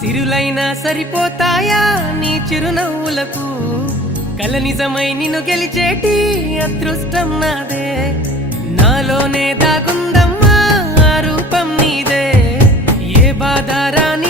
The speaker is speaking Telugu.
సిరులైనా సరిపోతాయా నీ చిరునవ్వులకు కల నిజమై నిన్ను గెలిచేటి అదృష్టం నాదే నాలోనే దాగుందమ్మా ఆ రూపం నీదే ఏ బాధ రాని